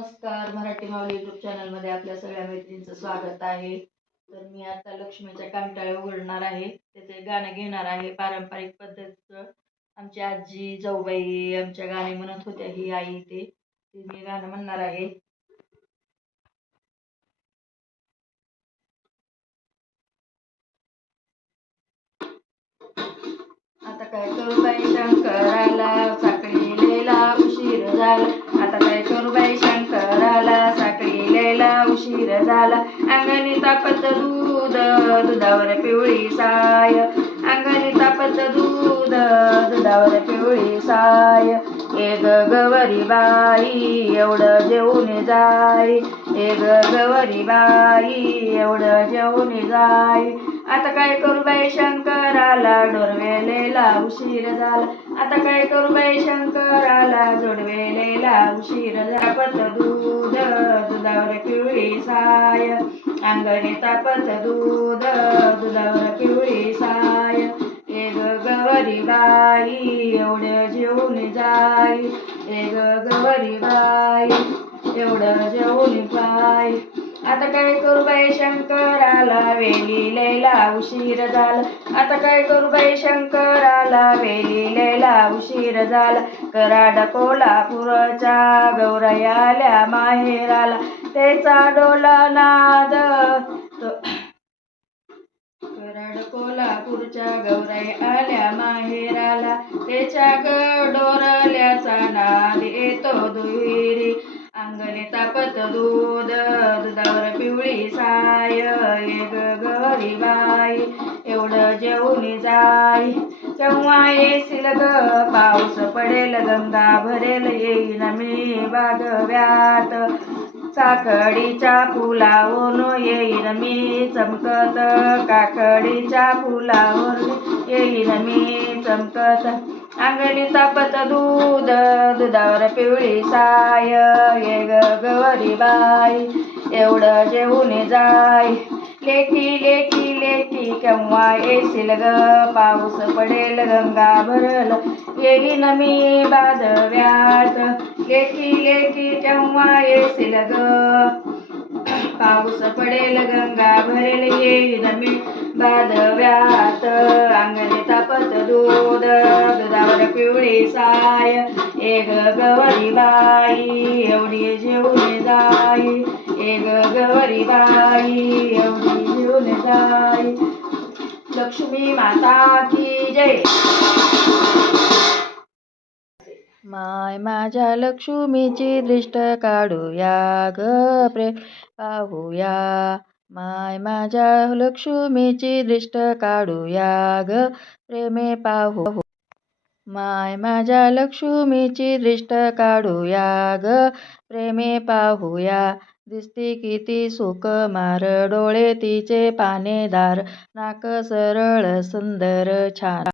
नमस्कार, मराठी माऊली यूट्यूब चॅनलमध्ये आपल्या सगळ्या मैत्रिणींचं स्वागत आहे. तर मी आता लक्ष्मीच्या कामटाळे उघडणार आहे. त्याचे गाणं घेणार आहे पारंपरिक पद्धतीचं. आमची आजी जाऊबाई आमच्या गाणे म्हणत होत्या, ही आई ते मी गाणं म्हणणार आहे. आता काय करू बाई शंकराला, साखळीलेला उशीर झाला. आता काय करू बाई शंकराला, साखळीलेला उशीर झाला. अंगणी तापत दूध, दुधावर पिवळी साय. अंगणी तापत दूध, दुधावर पिवळी साय. ए ग गवरी बाई एवढं जेवून जाय. ए ग गवरी बाई एवढं जेवून जाय. आता काय करू बाई शंकराला, डोरवेलेला उशीर झाला. आता काय करू बाई शंकराला, जोडवेलेला उशीर झाला. तापत दूध, दुधावर पिवळी साय. अंगणी तापत दूध, दुधावर पिवळी साय. ए ग गवरी बाई एवढं जेवून जाय. ए ग गवरी बाई एवढं जेवून जाय. आता काय करू बाई शंकराला, वेलीलेला उशीर झाला. आता काय करू बाई शंकराला, वेलीलेला उशीर झाला. कराड कोल्हापूरच्या गौराई आल्या माहेराला. त्याचा डोला नाद, कराड कोल्हापूरच्या गौराई आल्या माहेराला. त्याच्या डोरल्याचा नाद येतो दुहेरी. अंगणी तापत दूध, दुधावर पिवळी साय. ए ग गवरी बाई एवढं जेवून जाय. केव्हा येशील ग, पाऊस पडेल गंगा भरेल, येईन मी बागव्यात. काकडीच्या फुलावरून येईन मी चमकत. काकडीच्या फुलावरून येईन मी चमकत. अंगणी तापत दूध, दुधावर पिवळी साय. ए ग गवरी बाई एवढं जेवून जाय. लेकी लेकी लेकी केव्हा येशील ग, पाऊस पडेल गंगा भरल, येईन मी बाधव्यात. लेकी लेकी केव्हा येशील ग, पाऊस पडेल गंगा भरेल, येईन मी बाधव्यात. अंगणी तापत दूध, दुधावर पिवळी साय. ए ग गवरी बाई एवढी जेवून जाय. ए ग गवरी बाई एवढी जेवून जाय. लक्ष्मी माता की जय. माय माझ्या लक्ष्मीची दृष्ट काढूया ग, प्रेम पाहूया. माय माझ्या लक्ष्मीची दृष्ट काढूया ग, प्रेमे पाहू. माय माझ्या लक्ष्मीची दृष्ट काढूया ग, प्रेमे पाहूया. दिसती किती सुकुमार, डोळे तिचे पानेदार, नाक सरळ सुंदर छान.